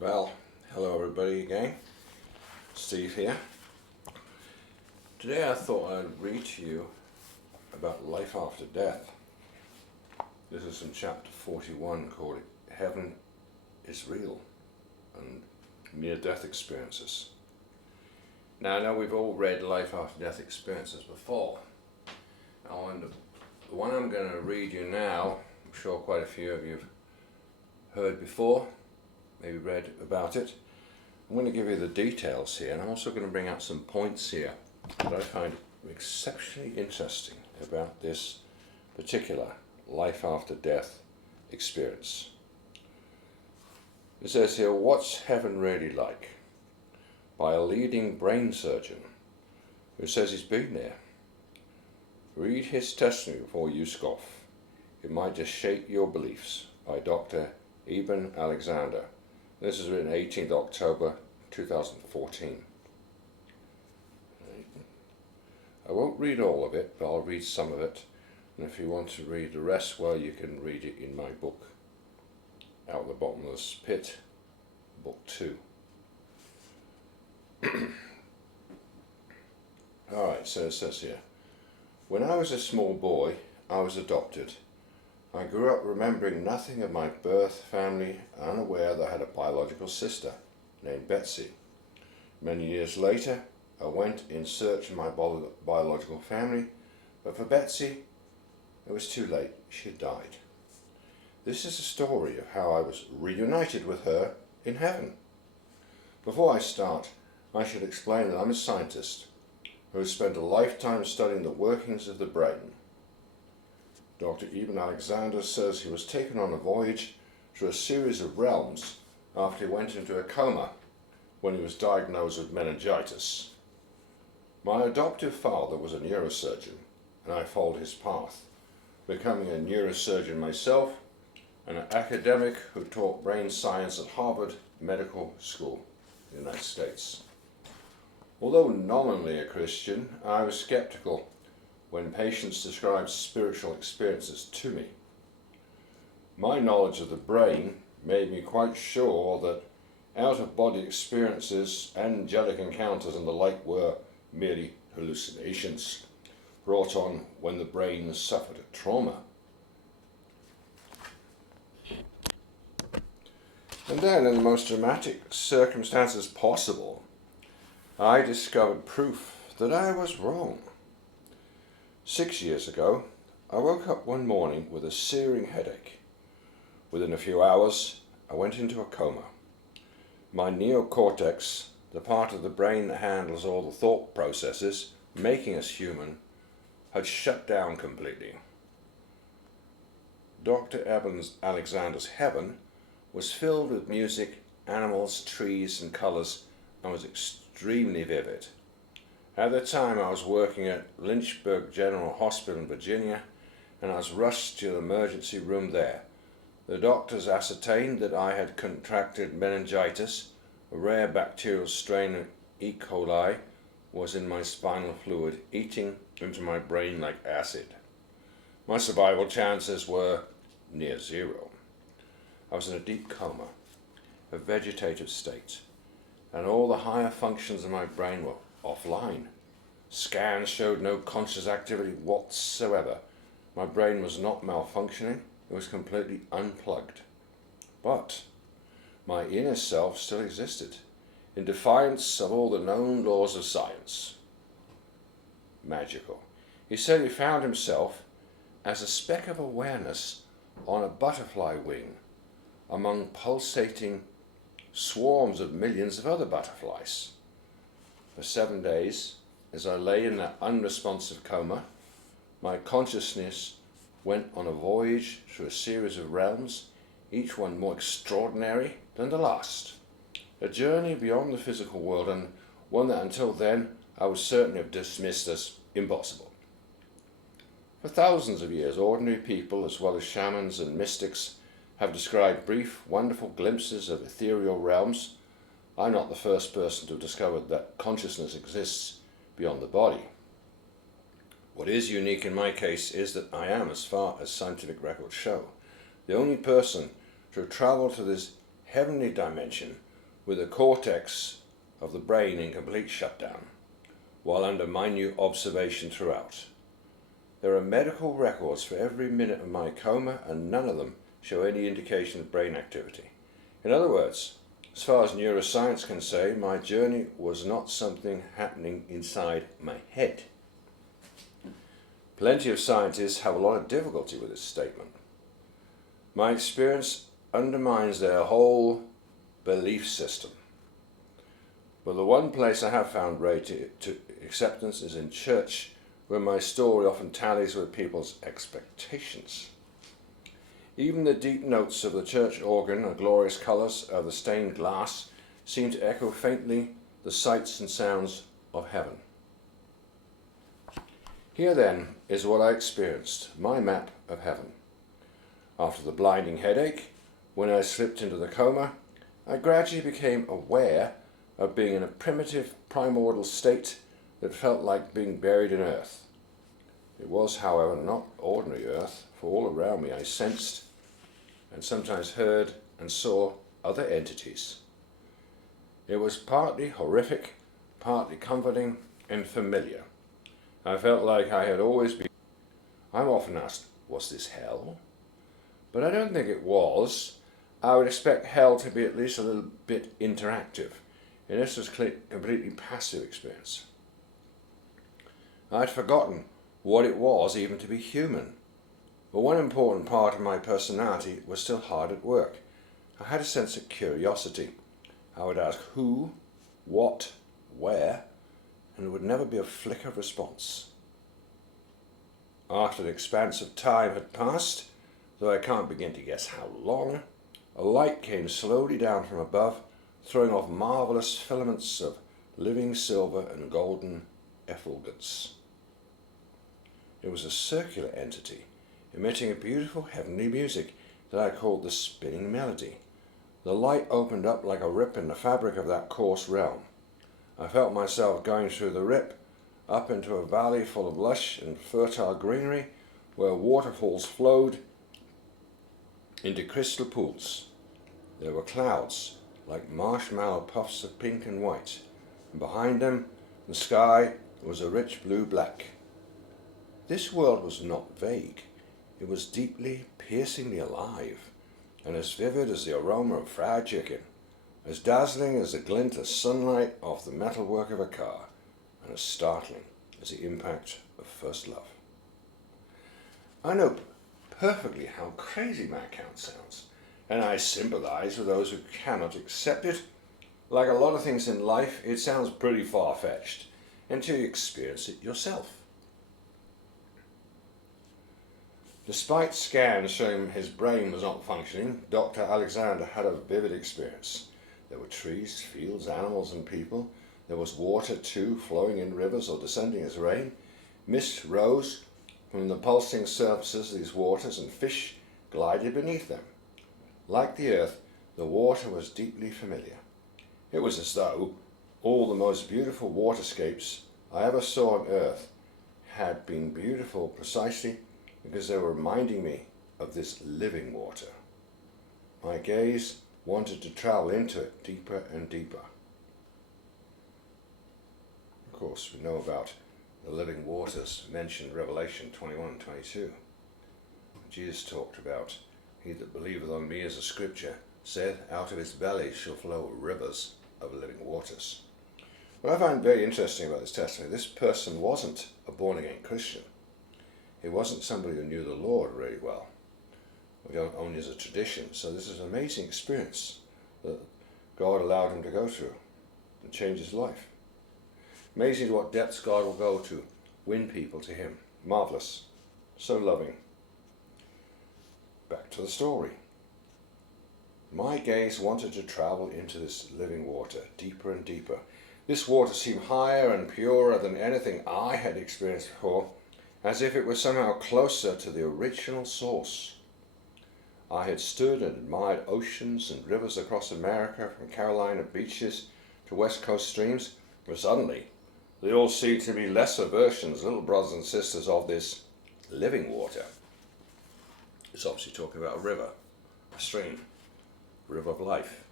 Well, hello everybody again. Steve here. Today I thought I'd read to you about life after death. This is in chapter 41 called Heaven is Real and Near-Death Experiences. Now I know we've all read life after death experiences before. And the one I'm going to read you now, I'm sure quite a few of you have heard before, maybe read about it. I'm going to give you the details here, and I'm also going to bring out some points here that I find exceptionally interesting about this particular life after death experience. It says here, "What's heaven really like?" by a leading brain surgeon who says he's been there. Read his testimony before you scoff. It might just shake your beliefs, by Dr. Eben Alexander. This is written 18th October 2014. I won't read all of it, but I'll read some of it. And if you want to read the rest, well, you can read it in my book, Out of the Bottomless Pit, Book 2. Alright, so it says here, "When I was a small boy, I was adopted. I grew up remembering nothing of my birth family, unaware that I had a biological sister named Betsy. Many years later, I went in search of my biological family, but for Betsy, it was too late. She had died. This is a story of how I was reunited with her in heaven. Before I start, I should explain that I'm a scientist who has spent a lifetime studying the workings of the brain. Dr. Eben Alexander says he was taken on a voyage through a series of realms after he went into a coma when he was diagnosed with meningitis. My adoptive father was a neurosurgeon, and I followed his path, becoming a neurosurgeon myself and an academic who taught brain science at Harvard Medical School in the United States. Although nominally a Christian, I was skeptical when patients described spiritual experiences to me. My knowledge of the brain made me quite sure that out-of-body experiences, angelic encounters and the like were merely hallucinations brought on when the brain suffered a trauma. And then, in the most dramatic circumstances possible, I discovered proof that I was wrong. 6 years ago, I woke up one morning with a searing headache. Within a few hours, I went into a coma. My neocortex, the part of the brain that handles all the thought processes, making us human, had shut down completely. Dr. Eben Alexander's heaven was filled with music, animals, trees and colours, and was extremely vivid. At the time, I was working at Lynchburg General Hospital in Virginia, and I was rushed to the emergency room there. The doctors ascertained that I had contracted meningitis. A rare bacterial strain of E. coli was in my spinal fluid, eating into my brain like acid. My survival chances were near zero. I was in a deep coma, a vegetative state, and all the higher functions of my brain were offline. Scans showed no conscious activity whatsoever. My brain was not malfunctioning, it was completely unplugged. But my inner self still existed, in defiance of all the known laws of science. Magical. He said he found himself as a speck of awareness on a butterfly wing, among pulsating swarms of millions of other butterflies. For 7 days, as I lay in that unresponsive coma, my consciousness went on a voyage through a series of realms, each one more extraordinary than the last. A journey beyond the physical world, and one that until then I would certainly have dismissed as impossible. For thousands of years, ordinary people, as well as shamans and mystics, have described brief, wonderful glimpses of ethereal realms. I'm not the first person to have discovered that consciousness exists beyond the body. What is unique in my case is that I am, as far as scientific records show, the only person to have travelled to this heavenly dimension with the cortex of the brain in complete shutdown, while under minute observation throughout. There are medical records for every minute of my coma, and none of them show any indication of brain activity. In other words, as far as neuroscience can say, my journey was not something happening inside my head. Plenty of scientists have a lot of difficulty with this statement. My experience undermines their whole belief system. But the one place I have found to acceptance is in church, where my story often tallies with people's expectations. Even the deep notes of the church organ and glorious colours of the stained glass seem to echo faintly the sights and sounds of heaven. Here then is what I experienced, my map of heaven. After the blinding headache, when I slipped into the coma, I gradually became aware of being in a primitive primordial state that felt like being buried in earth. It was, however, not ordinary earth, for all around me I sensed and sometimes heard and saw other entities. It was partly horrific, partly comforting and familiar. I felt like I had always been. I'm often asked, was this hell? But I don't think it was. I would expect hell to be at least a little bit interactive, and this was a completely passive experience. I'd forgotten what it was even to be human. But one important part of my personality was still hard at work. I had a sense of curiosity. I would ask who, what, where, and there would never be a flick of response. After the expanse of time had passed, though I can't begin to guess how long, a light came slowly down from above, throwing off marvellous filaments of living silver and golden effulgence. It was a circular entity, emitting a beautiful heavenly music that I called the spinning melody. The light opened up like a rip in the fabric of that coarse realm. I felt myself going through the rip, up into a valley full of lush and fertile greenery, where waterfalls flowed into crystal pools. There were clouds, like marshmallow puffs of pink and white, and behind them, the sky was a rich blue-black. This world was not vague. It was deeply, piercingly alive, and as vivid as the aroma of fried chicken, as dazzling as the glint of sunlight off the metalwork of a car, and as startling as the impact of first love. I know perfectly how crazy my account sounds, and I sympathize with those who cannot accept it. Like a lot of things in life, it sounds pretty far-fetched until you experience it yourself. Despite scans showing his brain was not functioning, Dr. Alexander had a vivid experience. There were trees, fields, animals and people. There was water too, flowing in rivers or descending as rain. Mist rose from the pulsing surfaces of these waters, and fish glided beneath them. Like the earth, the water was deeply familiar. It was as though all the most beautiful waterscapes I ever saw on earth had been beautiful precisely because they were reminding me of this living water. My gaze wanted to travel into it deeper and deeper. Of course, we know about the living waters mentioned in Revelation 21 and 22. Jesus talked about, "He that believeth on me, as the scripture said, out of his belly shall flow rivers of living waters." What I find very interesting about this testimony, this person wasn't a born-again Christian. He wasn't somebody who knew the Lord really well, only as a tradition. So this is an amazing experience that God allowed him to go through and change his life. Amazing to what depths God will go to win people to him. Marvellous. So loving. Back to the story. My gaze wanted to travel into this living water, deeper and deeper. This water seemed higher and purer than anything I had experienced before, as if it was somehow closer to the original source. I had stood and admired oceans and rivers across America, from Carolina beaches to West Coast streams, but suddenly they all seemed to be lesser versions, little brothers and sisters of this living water. It's obviously talking about a river, a stream, a river of life.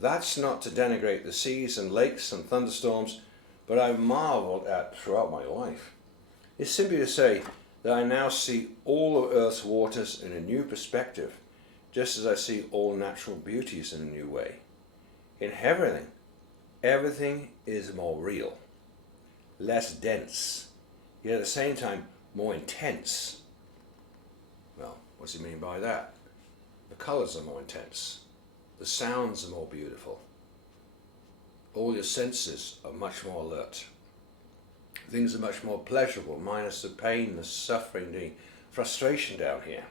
That's not to denigrate the seas and lakes and thunderstorms, but I've marveled at throughout my life. It's simply to say that I now see all of Earth's waters in a new perspective, just as I see all natural beauties in a new way. In everything is more real, less dense, yet at the same time more intense. Well, what does he mean by that? The colours are more intense, the sounds are more beautiful, all your senses are much more alert. Things are much more pleasurable, minus the pain, the suffering, the frustration down here.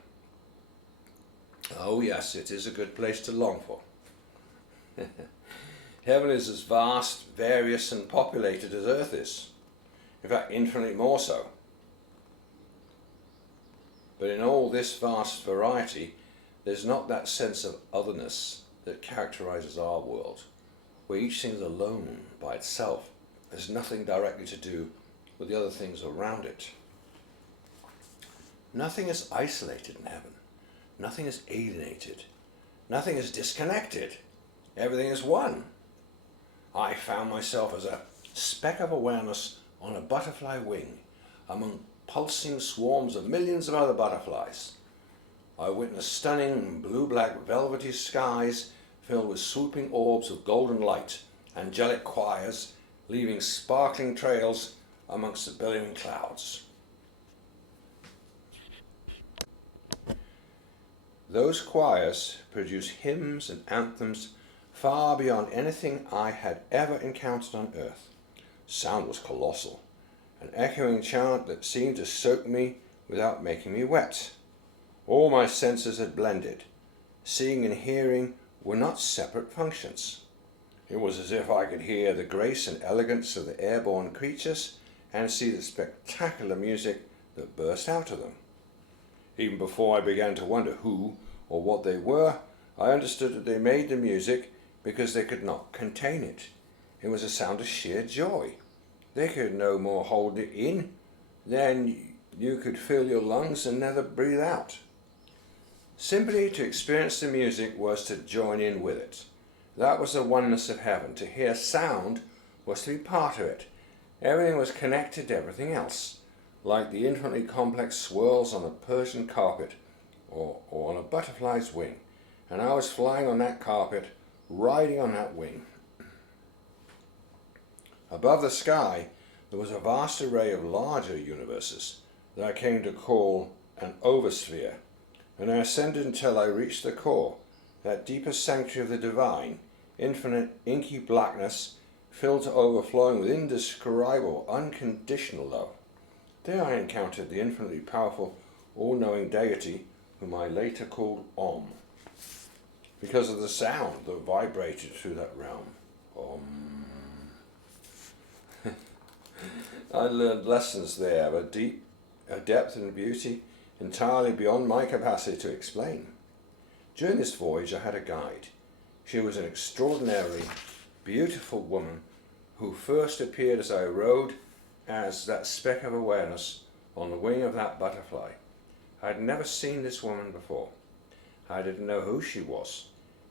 Oh yes, it is a good place to long for. Heaven is as vast, various and populated as Earth is. In fact, infinitely more so. But in all this vast variety, there's not that sense of otherness that characterizes our world, where each thing is alone by itself. There's nothing directly to do with the other things around it. Nothing is isolated in heaven. Nothing is alienated. Nothing is disconnected. Everything is one. I found myself as a speck of awareness on a butterfly wing among pulsing swarms of millions of other butterflies. I witnessed stunning blue-black velvety skies filled with swooping orbs of golden light, angelic choirs leaving sparkling trails amongst the billowing clouds. Those choirs produce hymns and anthems far beyond anything I had ever encountered on earth. Sound was colossal, an echoing chant that seemed to soak me without making me wet. All my senses had blended. Seeing and hearing were not separate functions. It was as if I could hear the grace and elegance of the airborne creatures and see the spectacular music that burst out of them. Even before I began to wonder who or what they were, I understood that they made the music because they could not contain it. It was a sound of sheer joy. They could no more hold it in than you could fill your lungs and never breathe out. Simply to experience the music was to join in with it. That was the oneness of heaven. To hear sound was to be part of it. Everything was connected to everything else, like the infinitely complex swirls on a Persian carpet or on a butterfly's wing. And I was flying on that carpet, riding on that wing. Above the sky, there was a vast array of larger universes that I came to call an oversphere, and I ascended until I reached the core, that deepest sanctuary of the divine, infinite inky blackness filled to overflowing with indescribable, unconditional love. There I encountered the infinitely powerful, all-knowing deity whom I later called Om, because of the sound that vibrated through that realm. Om. I learned lessons there of a depth and beauty entirely beyond my capacity to explain. During this voyage I had a guide. She was an extraordinarily beautiful woman who first appeared as I rode as that speck of awareness on the wing of that butterfly. I had never seen this woman before. I didn't know who she was,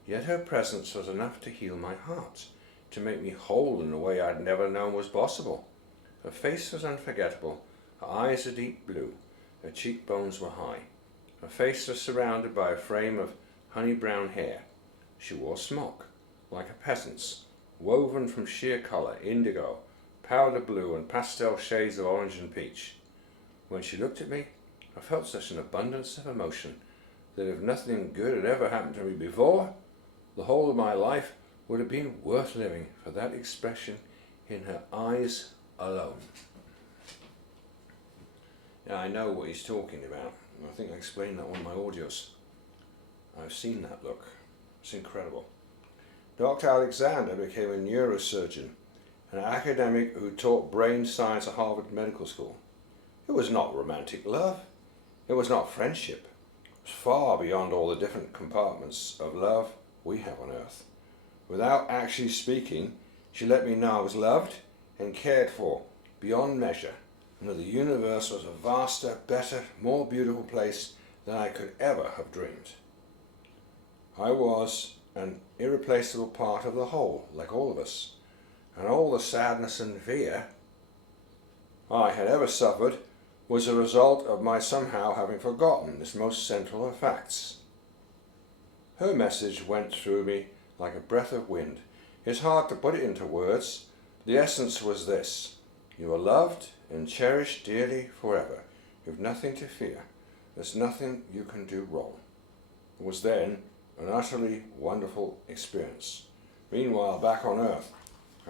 yet her presence was enough to heal my heart, to make me whole in a way I'd never known was possible. Her face was unforgettable, her eyes a deep blue, her cheekbones were high. Her face was surrounded by a frame of honey brown hair. She wore a smock, like a peasant's, woven from sheer colour, indigo, powder blue and pastel shades of orange and peach. When she looked at me, I felt such an abundance of emotion that if nothing good had ever happened to me before, the whole of my life would have been worth living for that expression in her eyes alone. Now I know what he's talking about. I think I explained that on one of my audios. I've seen that look. It's incredible. Dr. Alexander became a neurosurgeon, an academic who taught brain science at Harvard Medical School. It was not romantic love. It was not friendship. It was far beyond all the different compartments of love we have on earth. Without actually speaking, she let me know I was loved and cared for beyond measure, and that the universe was a vaster, better, more beautiful place than I could ever have dreamed. I was an irreplaceable part of the whole, like all of us. And all the sadness and fear I had ever suffered was a result of my somehow having forgotten this most central of facts. Her message went through me like a breath of wind. It's hard to put it into words. The essence was this: you are loved and cherished dearly forever. You have nothing to fear. There's nothing you can do wrong. It was then an utterly wonderful experience. Meanwhile, back on Earth,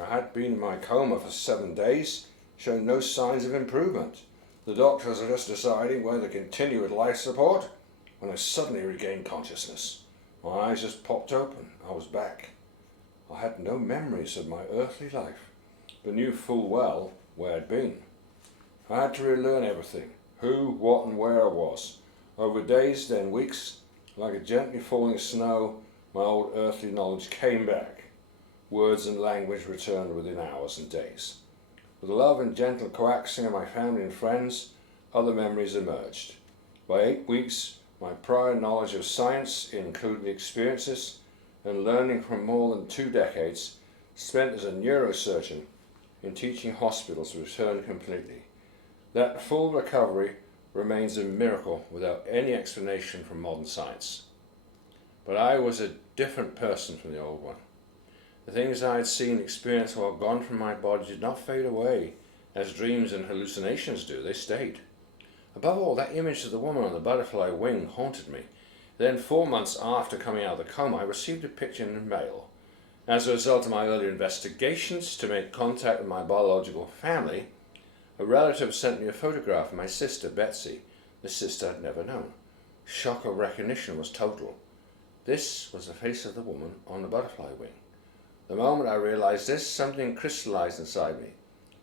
I had been in my coma for 7 days, showing no signs of improvement. The doctors are just deciding whether to continue with life support when I suddenly regained consciousness. My eyes just popped open. I was back. I had no memories of my earthly life, but knew full well where I'd been. I had to relearn everything, who, what and where I was. Over days, then weeks, like a gently falling snow, my old earthly knowledge came back. Words and language returned within hours and days. With the love and gentle coaxing of my family and friends, other memories emerged. By 8 weeks, my prior knowledge of science, including experiences and learning from more than 2 decades, spent as a neurosurgeon in teaching hospitals, returned completely. That full recovery remains a miracle without any explanation from modern science. But I was a different person from the old one. The things I had seen and experienced while gone from my body did not fade away, as dreams and hallucinations do. They stayed. Above all, that image of the woman on the butterfly wing haunted me. Then, 4 months after coming out of the coma, I received a picture in the mail. As a result of my earlier investigations to make contact with my biological family, a relative sent me a photograph of my sister, Betsy, the sister I'd never known. Shock of recognition was total. This was the face of the woman on the butterfly wing. The moment I realized this, something crystallized inside me.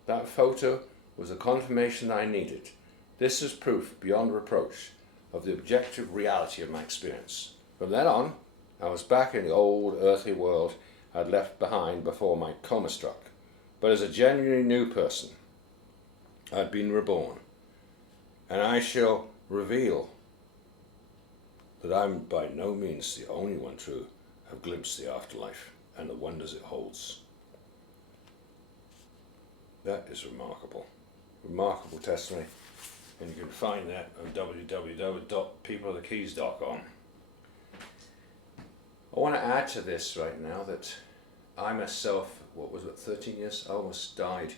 That photo was the confirmation I needed. This was proof beyond reproach of the objective reality of my experience. From then on, I was back in the old earthly world I'd left behind before my coma struck, but as a genuinely new person. I'd been reborn, and I shall reveal that I'm by no means the only one to have glimpsed the afterlife and the wonders it holds. That is remarkable. Remarkable testimony, and you can find that on www.peopleofthekeys.com. I want to add to this right now that I myself, 13 years, I almost died.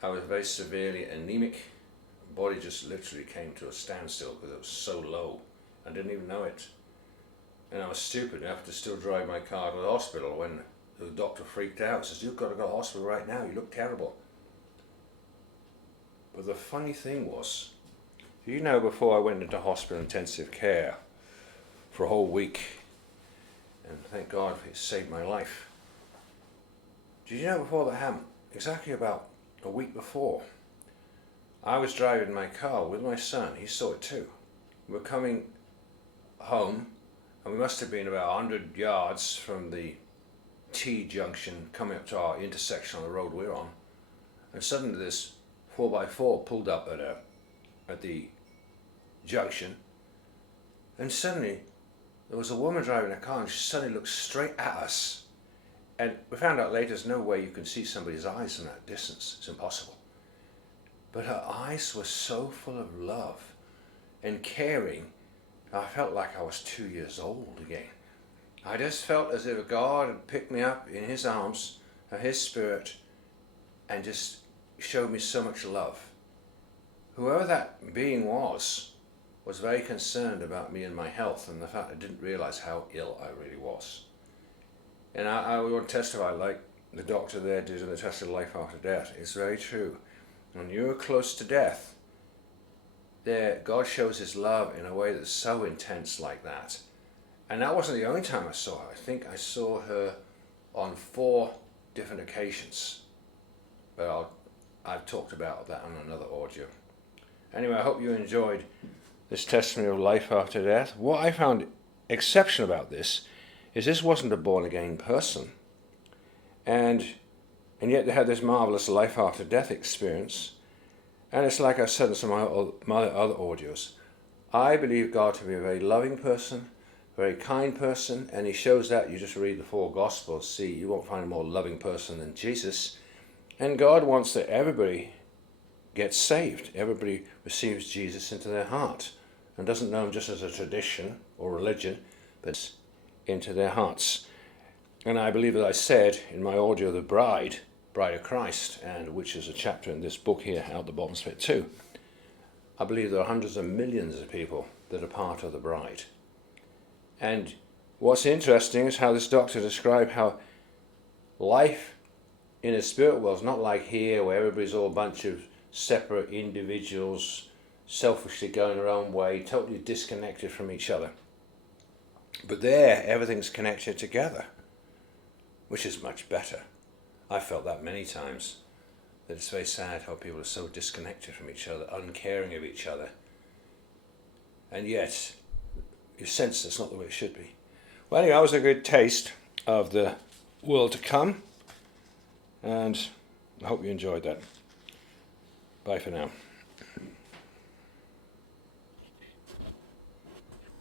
I was very severely anemic. My body just literally came to a standstill because it was so low. I didn't even know it. And I was stupid enough to still drive my car to the hospital when the doctor freaked out. He says, "You've got to go to the hospital right now, you look terrible." But the funny thing was, before I went into hospital intensive care for a whole week, and thank God it saved my life. Did you know before that happened, exactly about a week before, I was driving my car with my son. He saw it too. We were coming home, and we must have been about 100 yards from the T-junction coming up to our intersection on the road we're on, and suddenly this 4x4 pulled up at the junction, and suddenly there was a woman driving a car, and she suddenly looked straight at us. And we found out later there's no way you can see somebody's eyes from that distance. It's impossible. But her eyes were so full of love and caring, I felt like I was 2 years old again. I just felt as if God had picked me up in his arms, his spirit, and just showed me so much love. Whoever that being was very concerned about me and my health, and the fact I didn't realize how ill I really was. And I want to testify, like the doctor there did in the test of life after death. It's very true. When you're close to death, God shows his love in a way that's so intense like that. And that wasn't the only time I saw her. I think I saw her on 4 different occasions. But I've talked about that on another audio. Anyway, I hope you enjoyed this testimony of life after death. What I found exceptional about this is this wasn't a born-again person. And yet they had this marvelous life after death experience. And it's like I said in some of my other audios, I believe God to be a very loving person, very kind person, and he shows that. You just read the 4 Gospels, see, you won't find a more loving person than Jesus. And God wants that everybody gets saved. Everybody receives Jesus into their heart and doesn't know him just as a tradition or religion, but into their hearts. And I believe that I said in my audio, the bride of Christ, and which is a chapter in this book here, Out the Bottomless Pit too. I believe there are hundreds of millions of people that are part of the bride. And what's interesting is how this doctor described how life in a spirit world is not like here, where everybody's all a bunch of separate individuals, selfishly going their own way, totally disconnected from each other. But there, everything's connected together, which is much better. I've felt that many times, that it's very sad how people are so disconnected from each other, uncaring of each other, and yet you sense that's not the way it should be. Well, anyway, that was a good taste of the world to come, and I hope you enjoyed that. Bye for now.